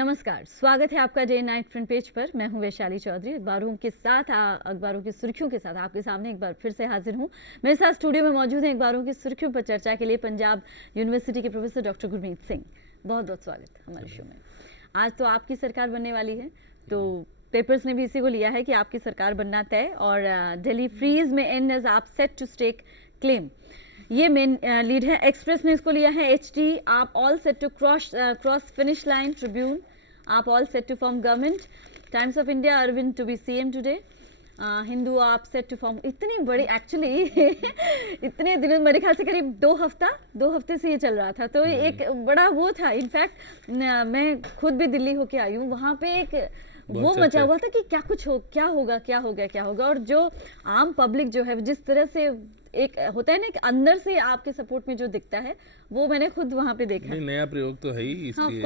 नमस्कार, स्वागत है आपका डे नाइट फ्रंट पेज पर। मैं हूं वैशाली चौधरी। अखबारों के साथ अखबारों की सुर्खियों के साथ आपके सामने एक बार फिर से हाजिर हूं। मेरे साथ स्टूडियो में मौजूद हैं अखबारों की सुर्खियों पर चर्चा के लिए पंजाब यूनिवर्सिटी के प्रोफेसर डॉक्टर गुरमीत सिंह। बहुत बहुत स्वागत हमारे शो में। आज तो आपकी सरकार बनने वाली है, तो पेपर्स ने भी इसी को लिया है कि आपकी सरकार बनना तय, और दिल्ली फ्रीज में and as AAP set to stake claim, ये मेन लीड है। एक्सप्रेस ने इसको लिया है HT, AAP all set to cross finish line. Tribune, AAP all set to form government. Times of India, Arvind to be CM today. Hindu, AAP set to form. इतनी बड़ी actually इतने दिनों, मेरे ख्याल से करीब 2 हफ्ते से ये चल रहा था, तो एक बड़ा वो था। इनफैक्ट मैं खुद भी दिल्ली होके आई हूँ, वहाँ पे एक वो मचा हुआ था कि क्या होगा। और जो आम पब्लिक जो है, जिस तरह से एक होता है ना कि अंदर से आपके सपोर्ट में जो दिखता है, वो मैंने खुद वहाँ पे देखा। नहीं, नया प्रयोग तो है ही, इसलिए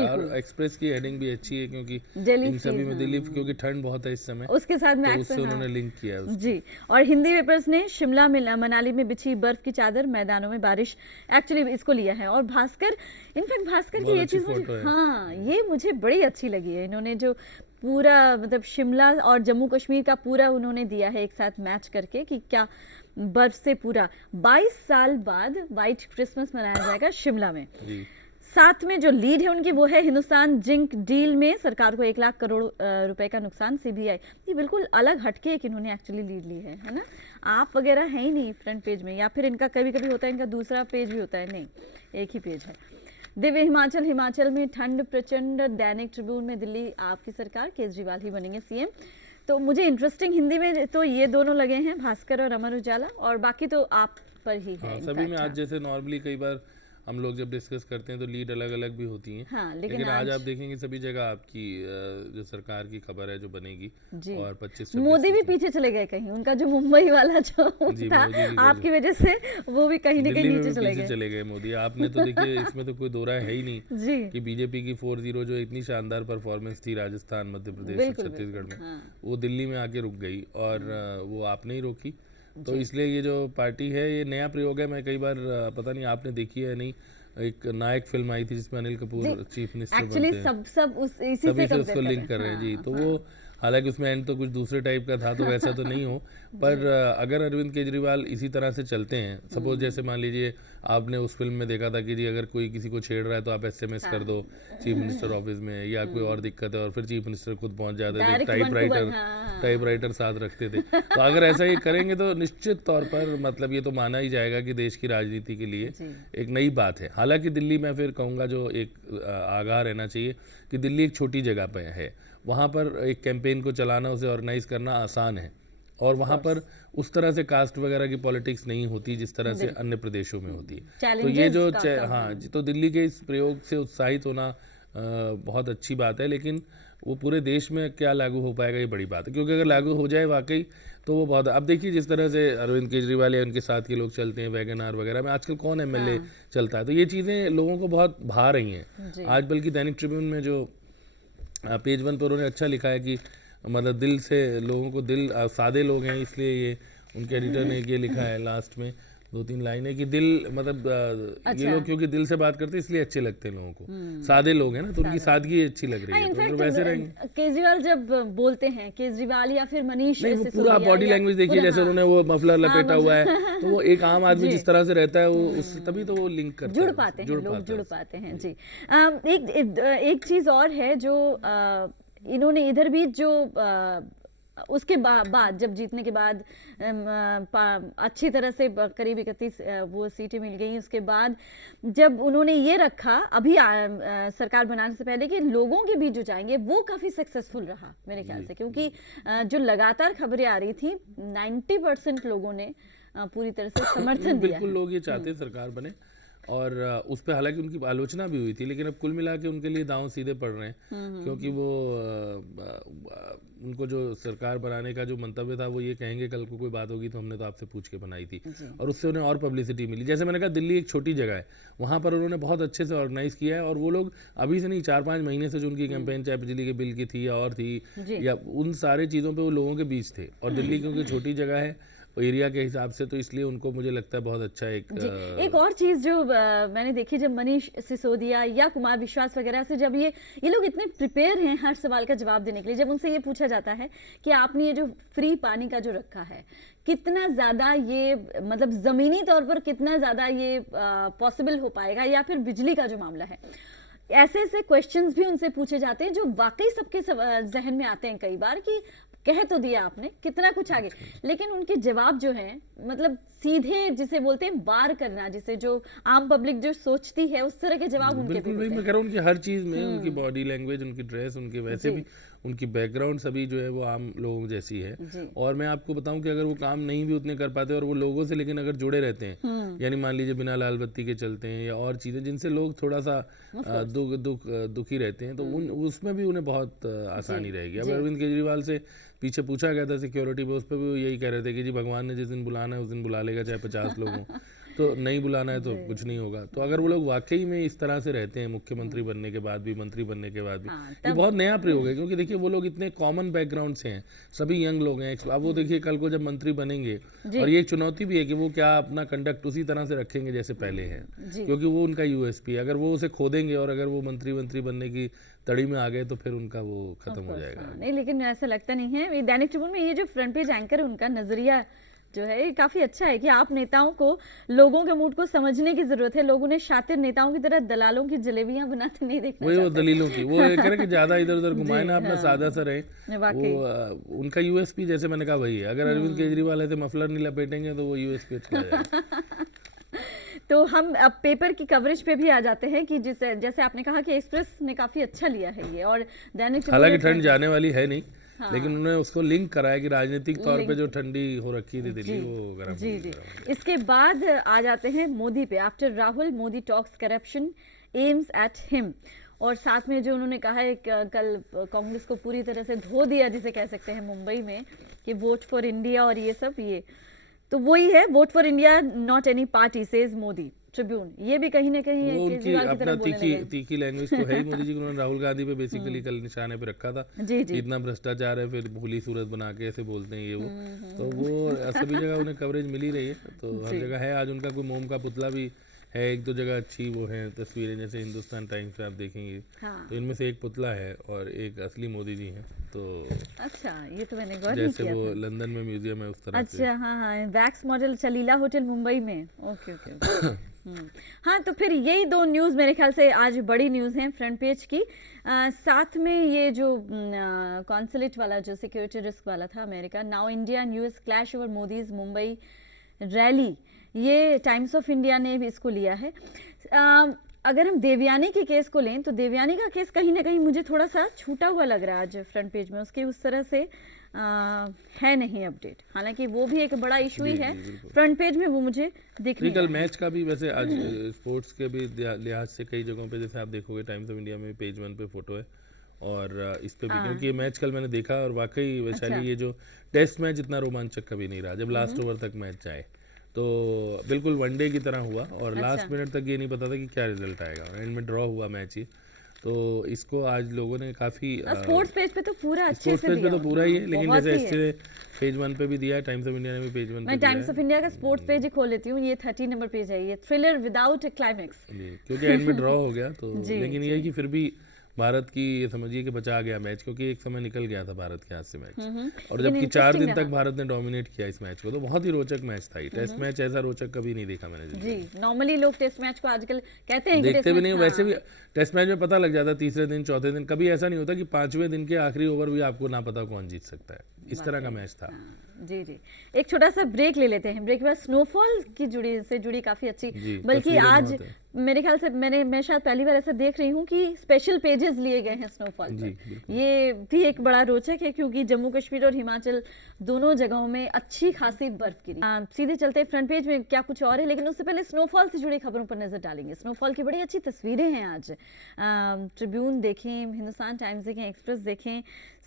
और एक्सप्रेस की हेडिंग भी अच्छी है, क्योंकि इन सभी में दिल्ली, क्योंकि ठंड बहुत है इस समय, उसके साथ में तो उससे उन्होंने लिंक किया है जी। और हिंदी पेपर्स ने शिमला मनाली में बिछी बर्फ की चादर, मैदानों में बारिश, एक्चुअली इसको लिया है। और भास्कर, इनफैक्ट भास्कर की ये चीज मुझे, हाँ, ये मुझे बड़ी अच्छी लगी है। इन्होंने जो पूरा मतलब शिमला और जम्मू कश्मीर का पूरा उन्होंने दिया है एक साथ मैच करके, कि क्या बर्फ से पूरा 22 साल बाद व्हाइट क्रिसमस मनाया जाएगा शिमला में। साथ में जो लीड है उनकी वो है हिंदुस्तान जिंक डील में सरकार को 1 लाख करोड़ रुपए का नुकसान, CBI। ये बिल्कुल अलग हटके एक इन्होंने एक्चुअली लीड ली है ना। आप वगैरह है ही नहीं फ्रंट पेज में, या फिर इनका कभी कभी होता है इनका दूसरा पेज भी होता है, नहीं, एक ही पेज है। दिव्य हिमाचल में ठंड प्रचंड। दैनिक ट्रिब्यून में दिल्ली आपकी सरकार, केजरीवाल ही बनेंगे CM। तो मुझे इंटरेस्टिंग हिंदी में तो ये दोनों लगे हैं, भास्कर और अमर उजाला, और बाकी तो आप पर ही है। सभी में आज जैसे नॉर्मली कई बार हम लोग जब डिस्कस करते हैं तो लीड अलग अलग भी होती हैं, हाँ, लेकिन आज आप देखेंगे सभी जगह आपकी जो सरकार की खबर है जो बनेगी। और 25 मोदी भी पीछे चले गए कहीं, उनका जो मुंबई वाला जो था आपकी वजह से वो भी कहीं ना कहीं नीचे चले गए मोदी। आपने तो देखिए इसमें तो कोई दो राय है ही नहीं कि बीजेपी की 4-0 जो इतनी शानदार परफॉर्मेंस थी राजस्थान, मध्य प्रदेश, छत्तीसगढ़ में, वो दिल्ली में आके रुक गई, और वो आपने ही रोकी। तो इसलिए ये जो पार्टी है, ये नया प्रयोग है। मैं कई बार, पता नहीं आपने देखी है नहीं, एक नायक फिल्म आई थी जिसमें अनिल कपूर चीफ मिनिस्टर बनते हैं, सभी से उसको लिंक कर रहे हैं जी। तो वो हालांकि उसमें एंड तो कुछ दूसरे टाइप का था, तो वैसा तो नहीं हो, पर अगर अरविंद केजरीवाल इसी तरह से चलते हैं, सपोज जैसे मान लीजिए आपने उस फिल्म में देखा था कि जी अगर कोई किसी को छेड़ रहा है तो आप SMS कर दो चीफ मिनिस्टर ऑफिस में, या कोई और दिक्कत है, और फिर चीफ मिनिस्टर खुद पहुंच जाते थे, टाइपराइटर साथ रखते थे। तो अगर ऐसा ये करेंगे तो निश्चित तौर पर मतलब ये तो माना ही जाएगा कि देश की राजनीति के लिए एक नई बात है। हालांकि दिल्ली, मैं फिर कहूँगा, जो एक आगाह रहना चाहिए कि दिल्ली एक छोटी जगह पर है, वहाँ पर एक कैंपेन को चलाना, उसे ऑर्गेनाइज करना आसान है, और वहाँ पर उस तरह से कास्ट वगैरह की पॉलिटिक्स नहीं होती जिस तरह से अन्य प्रदेशों में होती है। तो ये जो हाँ, तो दिल्ली के इस प्रयोग से उत्साहित होना बहुत अच्छी बात है, लेकिन वो पूरे देश में क्या लागू हो पाएगा ये बड़ी बात है, क्योंकि अगर लागू हो जाए वाकई तो वो बहुत, अब देखिए जिस तरह से अरविंद केजरीवाल या उनके साथ के लोग चलते हैं वैगन-आर वगैरह में, आजकल कौन MLA चलता है, तो ये चीज़ें लोगों को बहुत भा रही हैं। आज बल्कि दैनिक ट्रिब्यून में जो पेज 1 पर उन्होंने अच्छा लिखा है कि मतलब दिल से लोगों को, दिल सादे लोग हैं, इसलिए ये उनके एडिटर ने ये लिखा है लास्ट में 2-3 लाइनें कि दिल मतलब ये लोग क्योंकि दिल से बात करते हैं इसलिए अच्छे लगते हैं लोगों को, सादे लोग हैं ना, तो उनकी सादगी अच्छी लग रही है, तो वैसे रहेंगे। केजरीवाल जब बोलते हैं, केजरीवाल या फिर मनीष, नहीं, वो पूरा बॉडी लैंग्वेज देखिए, जैसे उन्होंने वो मफलर लपेटा हुआ है, तो वो एक आम आदमी जिस तरह से रहता है वो उससे तभी तो वो लिंक करता है, जुड़ पाते हैं जी। एक चीज और है जो इन्होंने इधर भी जो उसके बाद जब जीतने के बाद अच्छी तरह से करीब 31 वो सीटें मिल गई, उसके बाद जब उन्होंने ये रखा अभी सरकार बनाने से पहले कि लोगों के बीच जो जाएंगे, वो काफ़ी सक्सेसफुल रहा मेरे ख्याल से, क्योंकि जो लगातार खबरें आ रही थी 90% लोगों ने पूरी तरह से समर्थन दिया। बिल्कुल, लोग ये चाहते हैं सरकार बने, और उस पर हालांकि उनकी आलोचना भी हुई थी, लेकिन अब कुल मिला के उनके लिए दांव सीधे पड़ रहे हैं, क्योंकि वो उनको जो सरकार बनाने का जो मंतव्य था वो ये कहेंगे कल को कोई बात होगी तो हमने तो आपसे पूछ के बनाई थी, और उससे उन्हें और पब्लिसिटी मिली। जैसे मैंने कहा, दिल्ली एक छोटी जगह है, वहाँ पर उन्होंने बहुत अच्छे से ऑर्गेनाइज किया है, और वो लोग अभी से नहीं, 4-5 महीने से जो उनकी कैंपेन, चाहे बिजली के बिल की थी या और थी, या उन सारे चीज़ों पर वो लोगों के बीच थे। और दिल्ली क्योंकि छोटी जगह है, एरिया के हिसाब से, तो इसलिए उनको मुझे लगता है बहुत अच्छा एक और चीज जो मैंने देखी, जब मनीष सिसोदिया या कुमार विश्वास वगैरह से जब ये लोग इतने प्रिपेयर हैं हर सवाल का जवाब देने के लिए, जब उनसे ये पूछा जाता है कि आपने ये जो फ्री पानी का जो रखा है कितना ज्यादा ये मतलब जमीनी तौर पर कितना ज्यादा ये पॉसिबल हो पाएगा, या फिर बिजली का जो मामला है, ऐसे ऐसे क्वेश्चंस भी उनसे पूछे जाते हैं जो वाकई सबके जहन में आते हैं कई बार कि कह तो दिया आपने कितना कुछ आगे, लेकिन उनके जवाब जो हैं मतलब सीधे जिसे बोलते हैं वार करना, जिसे जो आम पब्लिक जो सोचती है उस तरह के जवाब उनके भी बिल्कुल। मैं कह रहा हूँ उनकी हर चीज में, उनकी बॉडी लैंग्वेज, उनकी ड्रेस, उनके वैसे भी उनकी बैकग्राउंड सभी जो है वो आम लोगों जैसी है। और मैं आपको बताऊं कि अगर वो काम नहीं भी उतने कर पाते और वो लोगों से लेकिन अगर जुड़े रहते हैं, यानी मान लीजिए बिना लाल बत्ती के चलते हैं या और चीजें जिनसे लोग थोड़ा सा दुखी रहते हैं, तो उसमें भी उन्हें बहुत आसानी रहेगी। अब अरविंद केजरीवाल से पीछे पूछा गया था सिक्योरिटी पे, उस पर भी यही कह रहे थे कि जी भगवान ने जिस दिन बुलाना है उस दिन बुला लेगा, चाहे 50 लोग हों, तो नहीं बुलाना है तो कुछ नहीं होगा। तो अगर वो लोग वाकई में इस तरह से रहते हैं मुख्यमंत्री बनने के बाद भी, मंत्री बनने के बाद भी, ये बहुत नया प्रयोग है, क्योंकि देखिए वो लोग इतने कॉमन बैकग्राउंड से हैं, सभी यंग लोग हैं। अब वो देखिए कल को जब मंत्री बनेंगे, और ये चुनौती भी है कि वो क्या अपना कंडक्ट उसी तरह से रखेंगे जैसे पहले है, क्योंकि वो उनका यूएसपी है। अगर वो उसे खो देंगे और अगर वो मंत्री बनने की तड़ी में आ गए तो फिर उनका वो खत्म हो जाएगा। नहीं, लेकिन ऐसा लगता नहीं है। दैनिक ट्रिब्यून में ये जो फ्रंट पेज एंकर है उनका नजरिया जो है ये काफी अच्छा है कि आप नेताओं को लोगों के मूड को समझने की जरूरत है। लोग उन्हें शातिर नेताओं की तरह दलालों की जलेबियां बनाते नहीं देखना वही वो दलीलों की वो कह रहे कि ज्यादा इधर उधर घुमाए ना, अपना सादा सा रहे। वो उनका यूएसपी जैसे मैंने कहा वही है। अगर अरविंद केजरीवाल ऐसे मफलर नहीं लपेटेंगे तो वो यूएसपी अच्छा जाएगा। तो हम अब पेपर की कवरेज पे भी आ जाते हैं कि जैसे आपने कहा कि एक्सप्रेस ने काफी अच्छा लिया है ये, और दैनिक हालांकि ठंड जाने वाली है नहीं, लेकिन उन्होंने उसको लिंक कराया कि राजनीतिक तौर पे जो ठंडी हो रखी थी दिल्ली वो गर्म। जी। इसके बाद आ जाते हैं मोदी पे। After Rahul Modi talks corruption aims at him, और साथ में जो उन्होंने कहा है कल कांग्रेस को पूरी तरह से धो दिया जिसे कह सकते हैं मुंबई में, कि वोट फॉर इंडिया और ये सब, ये तो वही है, vote for India not any party says Modi. Tribune ये भी कहीं ना कहीं वो उनकी अपना तीखी लैंग्वेज तो है ही मोदी जी। उन्होंने राहुल गांधी पे बेसिकली कल निशाने पे रखा था, इतना भ्रष्टाचार है, फिर भूली सूरत बना के ऐसे बोलते हैं ये वो। तो वो सभी जगह उन्हें कवरेज मिल ही रही है, तो हर जगह है। आज उनका कोई मोम का पुतला भी है, एक दो जगह अच्छी वो है तस्वीरें, जैसे हिंदुस्तान टाइम्स पे आप देखेंगे। तो इनमें से एक पुतला है और एक असली मोदी जी हैं। तो अच्छा, ये तो मैंने गौर जैसे वो लंदन में म्यूजियम है उस तरह से। अच्छा, हाँ, वैक्स मॉडल चलीला होटल मुंबई में। ओके। हाँ, तो फिर यही दो न्यूज़ मेरे ख्याल से आज बड़ी न्यूज़ हैं फ्रंट पेज की। साथ में ये जो कॉन्सुलेट वाला जो सिक्योरिटी रिस्क वाला था America, now India and US clash over Modi's Mumbai rally, ये टाइम्स ऑफ इंडिया ने भी इसको लिया है। अगर हम देवयानी के केस को लें तो देवयानी का केस कहीं ना कहीं मुझे थोड़ा सा छूटा हुआ लग रहा है आज फ्रंट पेज में, उसकी उस तरह से है नहीं अपडेट, हालांकि वो भी एक बड़ा इशू ही है फ्रंट पेज में, वो मुझे दिख नहीं कल मैच का भी वैसे आज स्पोर्ट्स के भी लिहाज से कई जगहों पे, जैसे आप देखोगे टाइम्स ऑफ इंडिया में पेज 1 पे फोटो है और इस पे भी, क्योंकि ये मैच कल मैंने देखा और वाकई वैशाली ये जो टेस्ट मैच इतना रोमांचक कभी नहीं रहा। जब लास्ट ओवर तक मैच जाए तो बिल्कुल वनडे की तरह हुआ और लास्ट मिनट तक ये नहीं पता था कि क्या रिजल्ट आएगा, एंड में ड्रॉ हुआ मैच ही। तो इसको आज लोगों ने काफी स्पोर्ट्स पेज पे तो पूरा अच्छे से स्पोर्ट्स पेज पे तो पूरा ही है, लेकिन जैसे इससे पेज 1 पे भी दिया है, टाइम्स ऑफ इंडिया ने भी पेज 1 पे। मैं टाइम्स ऑफ इंडिया का स्पोर्ट्स पेज ही खोल लेती हूँ, ये 30 नंबर पेज है, ये थ्रिलर विदाउट क्लाइमैक्स, क्योंकि एंड में ड्रॉ हो गया तो। लेकिन ये है कि फिर भी भारत की ये समझिए कि बचा गया मैच, क्योंकि एक समय निकल गया था भारत के हाथ से मैच, और जबकि 4 दिन तक भारत ने डोमिनेट किया इस मैच को, तो बहुत ही रोचक मैच था। टेस्ट मैच ऐसा रोचक कभी नहीं देखा मैंने जी। नॉर्मली लोग टेस्ट मैच को आजकल कहते हैं देखते भी नहीं, वैसे भी टेस्ट मैच में पता लग जाता तीसरे दिन चौथे दिन, कभी ऐसा नहीं होता कि 5वें दिन के आखिरी ओवर भी आपको ना पता कौन जीत सकता है, इस तरह का मैच था। जी। एक छोटा सा ब्रेक ले लेते हैं, ब्रेक के बाद स्नोफॉल की जुड़ी काफी अच्छी, बल्कि आज मेरे ख्याल से मैं शायद पहली बार ऐसा देख रही हूँ कि स्पेशल पेजेस लिए गए हैं स्नोफॉल पर। ये भी एक बड़ा रोचक है क्योंकि जम्मू कश्मीर और हिमाचल दोनों जगहों में अच्छी खासी बर्फ गिरी। सीधे चलते फ्रंट पेज में क्या कुछ और है, लेकिन उससे पहले स्नोफॉल से जुड़ी खबरों पर नजर डालेंगे। स्नोफॉल की बड़ी अच्छी तस्वीरें हैं आज, ट्रिब्यून देखें, हिंदुस्तान टाइम्स देखें, एक्सप्रेस देखें,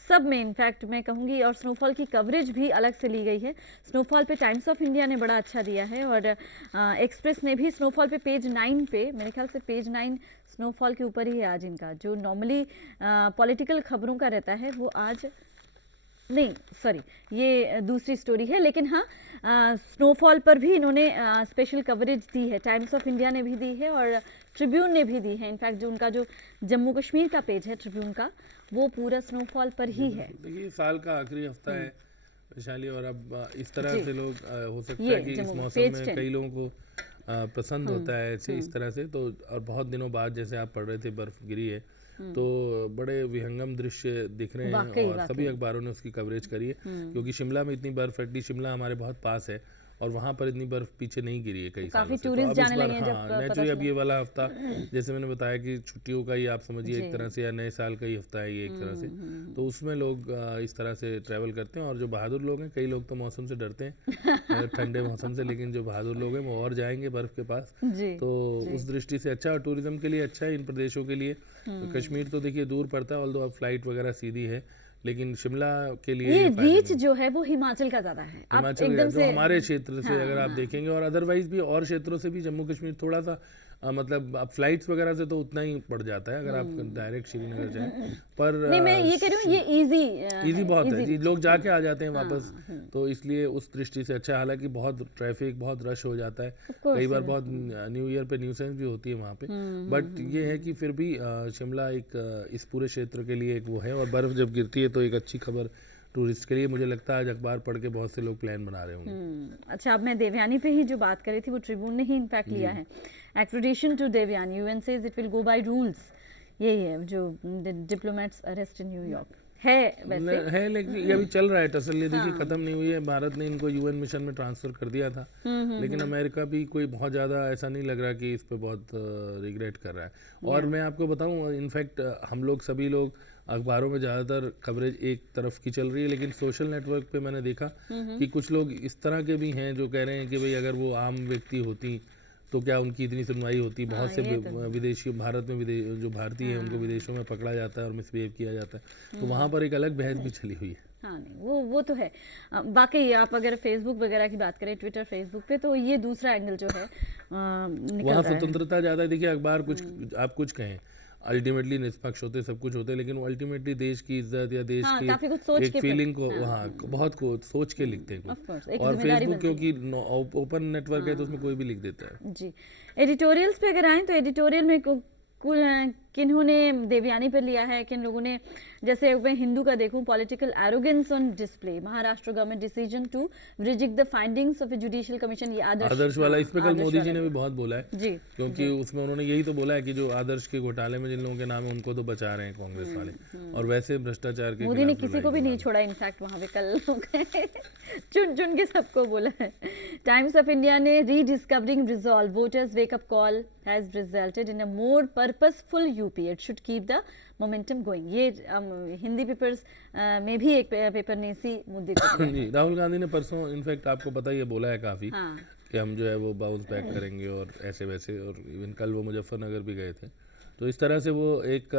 सब में इनफैक्ट मैं कहूँगी, और स्नोफॉल की कवरेज भी अलग से ली गई है। स्नोफॉल पे टाइम्स ऑफ इंडिया ने बड़ा अच्छा दिया है और एक्सप्रेस ने भी स्नोफॉल पे पेज 9 पे, मेरे ख्याल से पेज 9 स्नोफॉल के ऊपर ही है आज इनका, जो नॉर्मली पॉलिटिकल खबरों का रहता है वो आज नहीं सॉरी, ये दूसरी स्टोरी है, लेकिन हाँ स्नोफॉल पर भी इन्होंने स्पेशल कवरेज दी है। टाइम्स ऑफ इंडिया ने भी दी है और ट्रिब्यून ने भी दी है। इनफैक्ट जो उनका जो जम्मू कश्मीर का पेज है ट्रिब्यून का, वो पूरा स्नोफॉल पर ही है। देखिए साल का आखिरी हफ्ता है वैशाली, और अब इस तरह से लोग हो सकता है कि इस मौसम में कई लोगों को पसंद होता है ऐसे इस तरह से। तो और बहुत दिनों बाद जैसे आप पढ़ रहे थे बर्फ गिरी है, तो बड़े विहंगम दृश्य दिख रहे हैं और सभी अखबारों ने उसकी कवरेज करी है, क्योंकि शिमला में इतनी बर्फ फटी, शिमला हमारे बहुत पास है और वहाँ पर इतनी बर्फ पीछे नहीं गिरी है कई सालों से। तो अब इस बार हाँ नेचुरली अब ये वाला हफ्ता जैसे मैंने बताया कि छुट्टियों का ही आप समझिए एक तरह से, या नए साल का ही हफ्ता है ये एक तरह से, तो उसमें लोग इस तरह से ट्रैवल करते हैं। और जो बहादुर लोग हैं, कई लोग तो मौसम से डरते हैं ठंडे मौसम से, लेकिन जो बहादुर लोग हैं वो और जाएंगे बर्फ के पास। तो उस दृष्टि से अच्छा, टूरिज्म के लिए अच्छा है इन प्रदेशों के लिए। कश्मीर तो देखिए दूर पड़ता है, ऑल्दो अब फ्लाइट वगैरह सीधी है, लेकिन शिमला के लिए ये रीच जो है वो हिमाचल का ज्यादा है। हिमाचल एकदम से हमारे क्षेत्र से अगर आप देखेंगे, और अदरवाइज भी और क्षेत्रों से भी जम्मू कश्मीर थोड़ा सा मतलब अब फ्लाइट्स वगैरह से तो उतना ही पड़ जाता है अगर आप डायरेक्ट श्रीनगर जाएं, पर नहीं मैं ये कह रही हूँ ये इजी बहुत है जी, लोग जाके आ जाते हैं वापस, तो इसलिए उस दृष्टि से अच्छा। हालांकि बहुत ट्रैफिक, बहुत रश हो जाता है, कई बार बहुत न्यू ईयर पे न्यूसेंस भी होती है वहाँ पे, बट ये है कि फिर भी शिमला एक इस पूरे क्षेत्र के लिए एक वो है, और बर्फ जब गिरती है तो एक अच्छी खबर टूरिस्ट के लिए। मुझे लगता है आज अखबार पढ़ के बहुत से लोग प्लान बना रहे होंगे। अच्छा, अब मैं देवयानी पे ही जो बात कर रही थी वो ट्रिब्यून ने ही इनफैक्ट लिया है। Extradition to Devyani, UN says it will go by rules. यही है जो डिप्लोमेट्स अरेस्ट इन न्यूयॉर्क है, वैसे है लेकिन ये अभी चल रहा है टसल, ये देखिए खत्म नहीं हुई है। भारत ने इनको यूएन मिशन में ट्रांसफर कर दिया था, लेकिन अमेरिका भी कोई बहुत ज़्यादा ऐसा नहीं लग रहा कि इस पे बहुत रिग्रेट कर रहा है। और मैं आपको बताऊं, इनफैक्ट हम लोग सभी लोग अखबारों में ज़्यादातर कवरेज एक तरफ की चल रही है, लेकिन सोशल नेटवर्क पे मैंने देखा कि कुछ लोग इस तरह के भी हैं जो कह रहे हैं कि भाई अगर वो आम व्यक्ति होती तो क्या उनकी इतनी सुनवाई होती। बहुत से विदेशी भारत में जो भारतीय हैं उनको विदेशों में पकड़ा जाता है और मिसबिहेव किया जाता है, तो वहाँ पर एक अलग बहस भी चली हुई है। हाँ नहीं वो तो है। बाकी आप अगर फेसबुक वगैरह की बात करें, ट्विटर फेसबुक पे, तो ये दूसरा एंगल जो है वहाँ स्वतंत्रता ज़्यादा है। देखिए अखबार कुछ आप कुछ कहें, अल्टीमेटली निष्पक्ष होते, सब कुछ होते, लेकिन वो अल्टीमेटली देश की इज्जत या देश की एक फीलिंग को बहुत को सोच के लिखते हैं कुछ। और फेसबुक क्योंकि ओपन नेटवर्क है तो उसमें कोई भी लिख देता है जी। एडिटोरियल्स पे अगर आए तो एडिटोरियल में किन्होंने देवयानी पर लिया है, किन लोगों ने, जैसे मैं हिंदू का देखूं, political arrogance on display, Maharashtra government decision to reject the findings of a judicial commission. ये आदर्श वाला, इस पे कल मोदी जी ने भी बहुत बोला है जी, क्योंकि उसमें उन्होंने यही तो बोला है कि जो आदर्श के घोटाले में जिन लोगों के नाम है उनको तो बचा रहे हैं कांग्रेस वाले, और वैसे भ्रष्टाचार के मोदी ने किसी को भी नहीं छोड़ा। इनफैक्ट वहां पे कल चुन चुन के सबको बोला है। टाइम्स ऑफ इंडिया ने rediscovering resolve, voters wake up call has resulted in a more purposeful UP, it should keep the momentum going. ये हिंदी पेपर्स में भी एक पेपर ने इसी मुद्दे को जी। राहुल गांधी ने परसों इनफैक्ट आपको पता ही है बोला है काफ़ी कि हम जो है वो बाउंस बैक करेंगे और ऐसे वैसे, और इवन कल वो मुजफ्फरनगर भी गए थे। तो इस तरह से वो एक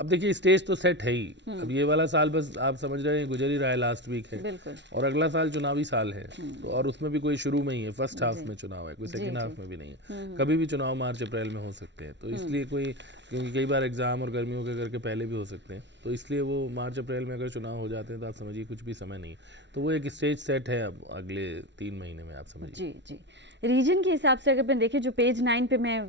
अब देखिए स्टेज तो सेट है ही, अब ये वाला साल बस आप समझ रहे हैं गुजर ही रहा है, लास्ट वीक है, और अगला साल चुनावी साल है, तो और उसमें भी कोई शुरू में ही है, फर्स्ट हाफ में चुनाव है, कोई सेकंड हाफ में भी नहीं है, कभी भी चुनाव मार्च अप्रैल में हो सकते हैं। तो इसलिए कोई, क्योंकि कई बार एग्जाम और गर्मियों के करके पहले भी हो सकते हैं, तो इसलिए वो मार्च अप्रैल में अगर चुनाव हो जाते हैं तो आप समझिए कुछ भी समय नहीं, तो वो एक स्टेज सेट है अब अगले 3 महीने में, आप समझिए। जी जी। रीजन के हिसाब से अगर मैं देखें, जो पेज 9 पे मैं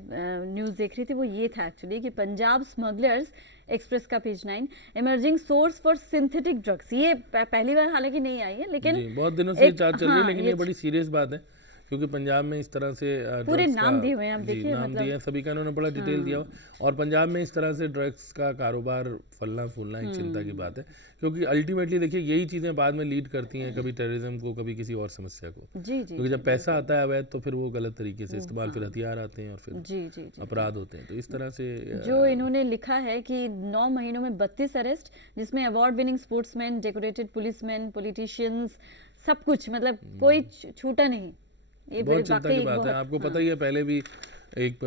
न्यूज़ देख रही थी वो ये था एक्चुअली कि पंजाब स्मगलर्स, एक्सप्रेस का page 9, emerging source for synthetic drugs. ये पहली बार हालांकि नहीं आई है, लेकिन बहुत दिनों से चल रही है, लेकिन ये बड़ी सीरियस बात है क्योंकि पंजाब में इस तरह से पूरे नाम दिए हुए हैं, आप देखिए नाम दिए हैं सभी का, इन्होंने बड़ा डिटेल दिया, और पंजाब में इस तरह से ड्रग्स का कारोबार फलना फूलना एक चिंता की बात है, क्योंकि अल्टीमेटली देखिए यही चीज़ें बाद में लीड करती हैं कभी टेररिज्म को, कभी किसी और समस्या को। जी जी। क्योंकि जब पैसा आता है अवैध तो फिर वो गलत तरीके से इस्तेमाल, फिर हथियार आते हैं और फिर जी अपराध होते हैं। तो इस तरह से जो इन्होंने लिखा है कि 9 महीनों में 32 अरेस्ट, जिसमें award winning sportsman, decorated policeman, politicians, सब कुछ, मतलब कोई छूटा नहीं। ये बहुत चिंता की बात है। आपको पता ही है पहले भी एक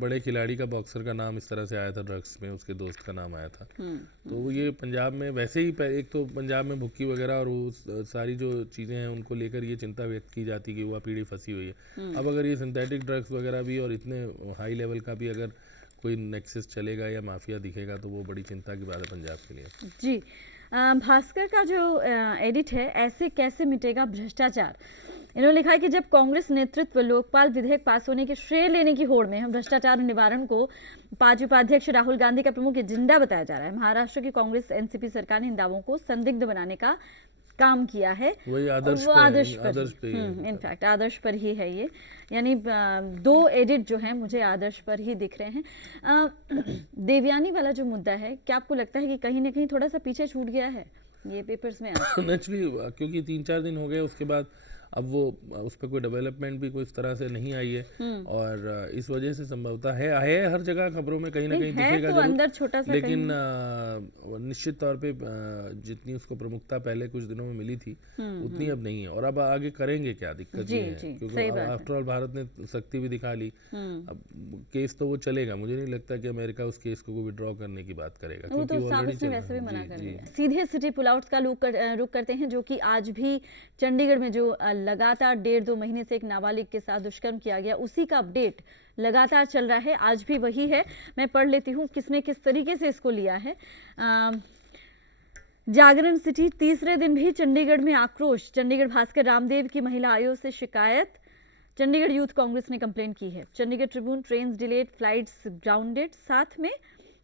बड़े खिलाड़ी का, बॉक्सर का नाम इस तरह से आया था ड्रग्स में, उसके दोस्त का नाम आया था। तो ये पंजाब में वैसे ही एक तो पंजाब में भुक्की वगैरह और वो सारी जो चीज़ें हैं उनको लेकर ये चिंता व्यक्त की जाती कि युवा पीढ़ी फंसी हुई है। अब अगर ये सिंथेटिक ड्रग्स वगैरह भी और इतने हाई लेवल का भी अगर कोई नेक्सस चलेगा या माफिया दिखेगा तो वो बड़ी चिंता की बात है पंजाब के लिए। जी। भास्कर का जो एडिट है, ऐसे कैसे मिटेगा भ्रष्टाचार, इन्होंने लिखा है कि जब कांग्रेस नेतृत्व लोकपाल विधेयक पास होने के श्रेय लेने की होड़ में हम भ्रष्टाचार निवारण को पार्टी उपाध्यक्ष राहुल गांधी का प्रमुख एजेंडा बताया जा रहा है। महाराष्ट्र की कांग्रेस एनसीपी सरकार ने इन दावों को संदिग्ध बनाने का काम किया है। वही आदर्श पे इनफैक्ट आदर्श पर ही है ये, यानी दो एडिट जो हैं मुझे आदर्श पर ही दिख रहे हैं। देवयानी वाला जो मुद्दा है, क्या आपको लगता है कि कहीं ना कहीं थोड़ा सा पीछे छूट गया है ये पेपर्स में? नेचुरली, क्योंकि 3-4 दिन हो गए, उसके बाद अब वो उस पर कोई डेवलपमेंट भी कोई इस तरह से नहीं आई है और इस वजह से संभवतः है हर जगह खबरों में कहीं ना कहीं दिखेगा तो अंदर छोटा सा, लेकिन निश्चित तौर पे जितनी उसको प्रमुखता पहले कुछ दिनों में मिली थी उतनी अब नहीं है। और अब आगे करेंगे क्या, दिक्कत ये है क्योंकि आफ्टर ऑल भारत ने शक्ति भी दिखा ली। अब केस तो वो चलेगा, मुझे नहीं लगता कि अमेरिका उस केस को विड्रॉ करने की बात करेगा क्योंकि वो ऑलरेडी वैसे भी मना कर दिया। सीधे सिटी पुलआउट्स का रुख करते हैं, जो कि आज भी चंडीगढ़ में जो लगातार 1.5-2 महीने से एक नाबालिग के साथ दुष्कर्म किया गया, उसी का अपडेट लगातार चल रहा है। आज भी वही है, मैं पढ़ लेती हूँ किसने किस तरीके से इसको लिया है। जागरण सिटी, तीसरे दिन भी चंडीगढ़ में आक्रोश। चंडीगढ़ भास्कर, रामदेव की महिला आयोग से शिकायत, चंडीगढ़ यूथ कांग्रेस ने कंप्लेंट की है। Chandigarh Tribune, trains delayed, flights grounded, साथ में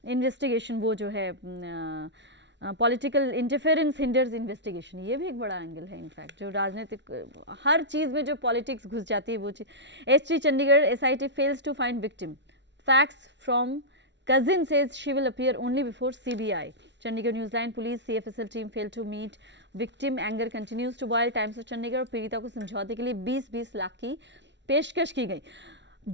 इन्वेस्टिगेशन वो जो है पॉलिटिकल इंटरफेरेंस हिंडर्स इन्वेस्टिगेशन, ये भी एक बड़ा एंगल है। इनफैक्ट जो राजनीतिक हर चीज़ में जो पॉलिटिक्स घुस जाती है वो चीज़। ST Chandigarh, SIT fails to find victim, facts from cousin says she will appear only before CBI. Chandigarh Newsline Police CFSL team failed to meet victim, anger continues to boil. Times of Chandigarh, पीड़िता को समझौते के लिए 20-20 लाख की पेशकश की गई।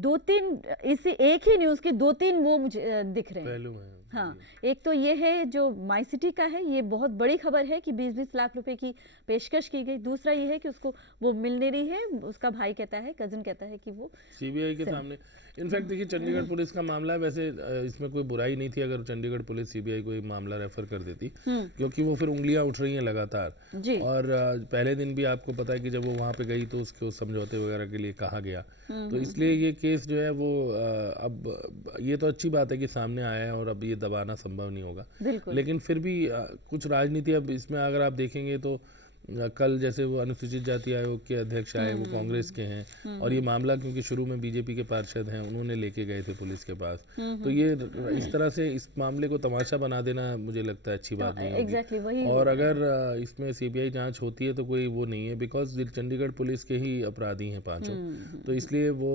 2-3 इसी एक ही न्यूज़ के 2-3 वो मुझे दिख रहे हैं। हाँ, एक तो ये है जो माई सिटी का है, ये बहुत बड़ी खबर है कि 20-20 लाख रुपए की पेशकश की गई। दूसरा ये है कि उसको वो मिल नहीं रही है, उसका भाई कहता है, कजिन कहता है कि वो सीबीआई के सामने। इनफैक्ट देखिए, चंडीगढ़ पुलिस का मामला है, वैसे इसमें कोई बुराई नहीं थी अगर चंडीगढ़ पुलिस सीबीआई को ये मामला रेफर कर देती, क्योंकि वो फिर उंगलियां उठ रही हैं लगातार। और पहले दिन भी आपको पता है कि जब वो वहाँ पे गई तो उसके समझौते वगैरह के लिए कहा गया, तो इसलिए ये केस जो है वो अब ये तो अच्छी बात है कि सामने आया है और अब ये दबाना संभव नहीं होगा। लेकिन फिर भी कुछ राजनीति अब इसमें अगर आप देखेंगे तो कल जैसे वो अनुसूचित जाति आयोग के अध्यक्ष आए, वो कांग्रेस के हैं और ये मामला क्योंकि शुरू में बीजेपी के पार्षद हैं, उन्होंने लेके गए थे पुलिस के पास, तो ये इस तरह से इस मामले को तमाशा बना देना मुझे लगता है अच्छी बात नहीं होगी। और अगर इसमें सीबीआई जांच होती है तो कोई वो नहीं है, बिकॉज चंडीगढ़ पुलिस के ही अपराधी हैं पांचों, तो इसलिए वो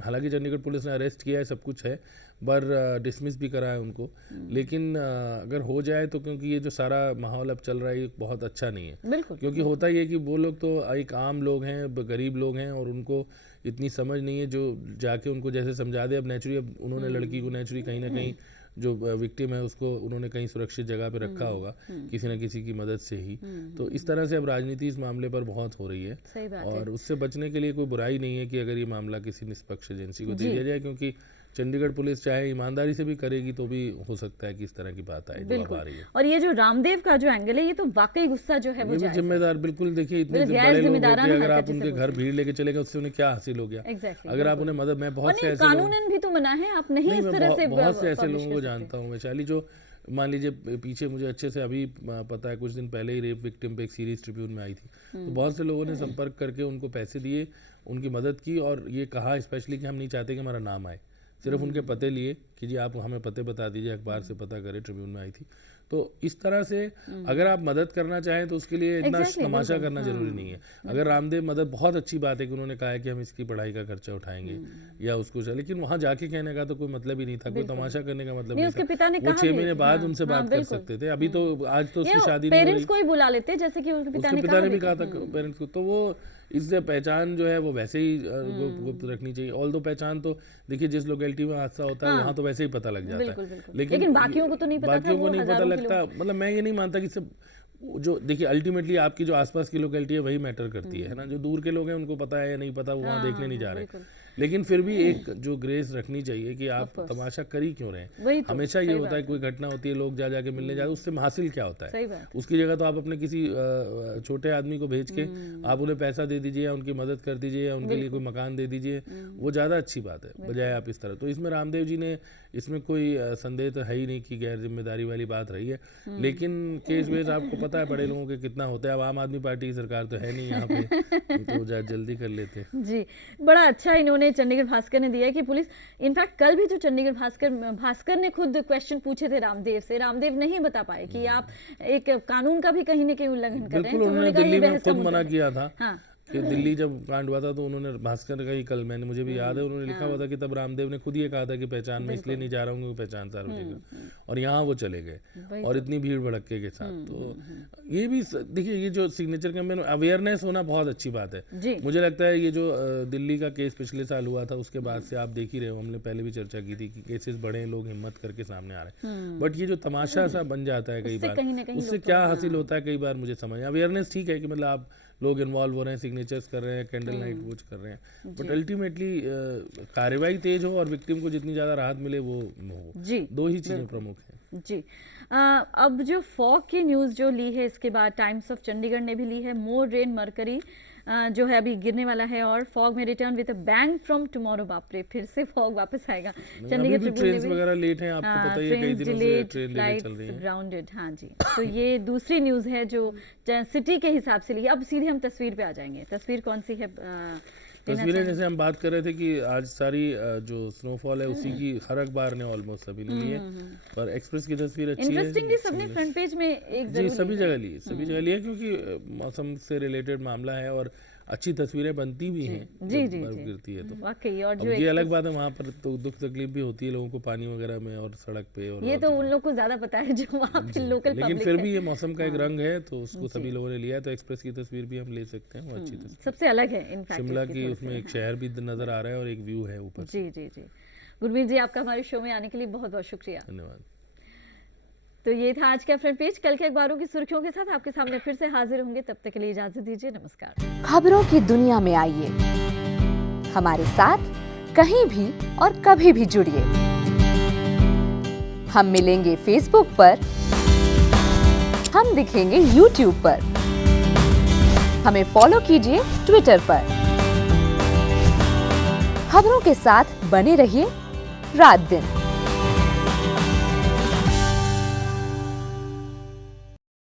हालांकि चंडीगढ़ पुलिस ने अरेस्ट किया है, सब कुछ है, पर डिसमिस भी करा है उनको, लेकिन अगर हो जाए तो क्योंकि ये जो सारा माहौल अब चल रहा है ये बहुत अच्छा नहीं है, क्योंकि होता ही है कि वो लोग तो एक आम लोग हैं, गरीब लोग हैं और उनको इतनी समझ नहीं है जो जाके उनको जैसे समझा दे। अब नेचुरली अब उन्होंने लड़की को नेचुरली कहीं ना कहीं जो विक्टिम है उसको उन्होंने कहीं सुरक्षित जगह पे रखा होगा किसी न किसी की मदद से ही, तो इस तरह से अब राजनीति इस मामले पर बहुत हो रही है और उससे बचने के लिए कोई बुराई नहीं है कि अगर ये मामला किसी निष्पक्ष एजेंसी को दे दिया जाए, क्योंकि चंडीगढ़ पुलिस चाहे ईमानदारी से भी करेगी तो भी हो सकता है कि इस तरह की बात आए जो अब आ रही है। और ये जो रामदेव का जो एंगल है, ये तो वाकई गुस्सा जो है वो जिम्मेदार, बिल्कुल देखिए इतने बड़े लोग होते हैं, अगर आप उनके घर भीड़ लेके चले गए उससे उन्हें क्या हासिल हो गया। अगर आप उन्हें मदद, मैं बहुत से ऐसे कानूनन भी तो मना है, आप नहीं इस तरह से, बहुत से ऐसे लोगों को जानता हूँ वैशाली, जो मान लीजिए पीछे मुझे अच्छे से अभी पता है कुछ दिन पहले ही रेप विक्टिम पे एक सीरीज ट्रिब्यून में आई थी, तो बहुत से लोगों ने संपर्क करके उनको पैसे दिए, उनकी मदद की और ये कहा स्पेशली कि हम नहीं चाहते कि हमारा नाम आए, सिर्फ उनके पते लिए कि जी आप हमें पते बता दीजिए, अखबार से पता करें, ट्रिब्यून में आई थी। तो इस तरह से अगर आप मदद करना चाहें तो उसके लिए इतना तमाशा करना जरूरी नहीं है। अगर रामदेव मदद, बहुत अच्छी बात है कि उन्होंने कहा है कि हम इसकी पढ़ाई का खर्चा उठाएंगे या उसको, लेकिन वहाँ जाके कहने का तो कोई मतलब ही नहीं था, कोई तमाशा करने का मतलब नहीं था। वो 6 महीने बाद उनसे बात कर सकते थे, अभी तो आज तो उसकी शादी नहीं हुई, को ही बुला लेते जैसे कि उसके पिता ने भी कहा था पेरेंट्स को, तो वो इससे पहचान जो है वो वैसे ही गुप्त रखनी चाहिए। ऑल दो पहचान तो देखिए जिस लोकेलिटी में हादसा होता है वहाँ तो वैसे ही पता लग जाता है, लेकिन बाकियों को तो नहीं पता लगता। मतलब मैं ये नहीं मानता कि सब जो देखिए अल्टीमेटली आपकी जो आसपास की लोकेलिटी है वही मैटर करती है ना, जो दूर के लोग हैं उनको पता है या नहीं पता वो वहाँ देखने नहीं जा रहे, लेकिन फिर भी एक जो ग्रेस रखनी चाहिए कि आप तमाशा कर ही क्यों रहे हैं। हमेशा ये होता है कोई घटना होती है, लोग जाके मिलने जाते, उससे हासिल क्या होता है। उसकी जगह तो आप अपने किसी छोटे आदमी को भेज के आप उन्हें पैसा दे दीजिए या उनकी मदद कर दीजिए या उनके लिए कोई मकान दे दीजिए, वो ज़्यादा अच्छी बात है बजाय आप इस तरह। तो इसमें रामदेव जी ने, इसमें कोई संदेह तो है ही नहीं कि गैर जिम्मेदारी वाली बात रही है, लेकिन केस वेस आपको पता है बड़े लोगों के कितना होता है। अब आम आदमी पार्टी की सरकार तो है नहीं यहाँ पे, तो जल्दी कर लेते जी। बड़ा अच्छा इन्होंने चंडीगढ़ भास्कर ने दिया है कि पुलिस, इनफैक्ट कल भी जो चंडीगढ़ भास्कर ने खुद क्वेश्चन पूछे थे रामदेव से, रामदेव नहीं बता पाए कि आप एक कानून का भी कहीं ना कहीं उल्लंघन कर रहे हैं। उन्होंने दिल्ली में खुद मना किया था। हाँ। कि दिल्ली जब कांड हुआ था तो उन्होंने भास्कर का ही, कल मैंने, मुझे भी याद है, उन्होंने लिखा हुआ था कि तब रामदेव ने खुद ये कहा था कि पहचान में इसलिए नहीं जा रहा हूँ क्योंकि पहचान सार्वजनिक, और यहाँ वो चले गए और इतनी भीड़ भड़के के साथ। तो ये भी देखिए, ये जो सिग्नेचर कैंपेन, अवेयरनेस होना बहुत अच्छी बात है। मुझे लगता है ये जो दिल्ली का केस पिछले साल हुआ था उसके बाद से आप देख ही रहे हो, हमने पहले भी चर्चा की थी कि केसेस बढ़े, लोग हिम्मत करके सामने आ रहे हैं, बट ये जो तमाशा सा बन जाता है कई बार, उससे क्या हासिल होता है कई बार मुझे समझ। अवेयरनेस ठीक है कि मतलब आप लोग इन्वॉल्व हो रहे हैं, सिग्नेचर्स कर रहे हैं, कैंडल नाइट वॉच कर रहे हैं, बट अल्टीमेटली कार्रवाई तेज हो और विक्टिम को जितनी ज़्यादा राहत मिले वो हो। जी, दो ही चीज़ें प्रमुख हैं जी। अब जो फॉग की न्यूज़ जो ली है, इसके बाद टाइम्स ऑफ चंडीगढ़ ने भी ली है, मोर रेन मरकरी जो है अभी गिरने वाला है और फॉग में return with a bang from tomorrow. बाप रे, फिर से फॉग वापस आएगा। चंडीगढ़ ट्रेन्स वगैरह लेट हैं, आपको पता ही है, कई दिनों से ट्रेन डिले चल रही है, ग्राउंडेड। हाँ जी, तो ये दूसरी न्यूज़ है जो सिटी के हिसाब से ली। अब सीधे हम तस्वीर पे आ जाएंगे। तस्वीर कौन सी है? तस्वीरें जैसे हम बात कर रहे थे कि आज सारी जो स्नोफॉल है उसी की हर अखबार ने ऑलमोस्ट सभी ने ली है, पर एक्सप्रेस की तस्वीर अच्छी है। इंटरेस्टिंगली सबने फ्रंट पेज में एक जी सभी जगह ली है क्योंकि मौसम से रिलेटेड मामला है और अच्छी तस्वीरें बनती भी हैं। जी जी बर्फ गिरती है तो वाकई। और जो ये अलग बात है, वहाँ पर तो दुख तकलीफ भी होती है लोगों को पानी वगैरह में और सड़क पे, और ये तो उन लोगों को ज्यादा पता है जो वहाँ पे लोकल, लेकिन फिर भी ये मौसम का एक रंग है तो उसको सभी लोगों ने लिया है। तो एक्सप्रेस की तस्वीर भी हम ले सकते हैं, वो अच्छी तस्वीर सबसे अलग है इनफैक्ट। शिमला की उसमें एक शहर भी नजर आ रहा है और एक व्यू है ऊपर। जी जी जी। गुरमीत जी, आपका हमारे शो में आने के लिए बहुत बहुत शुक्रिया। धन्यवाद। तो ये था आज का फ्रंट पेज। कल के अखबारों की सुर्खियों के साथ आपके सामने फिर से हाजिर होंगे, तब तक के लिए इजाजत दीजिए। नमस्कार। खबरों की दुनिया में आइए, हमारे साथ कहीं भी और कभी भी जुड़िए। हम मिलेंगे फेसबुक पर, हम दिखेंगे यूट्यूब पर, हमें फॉलो कीजिए ट्विटर पर। खबरों के साथ बने रहिए रात दिन।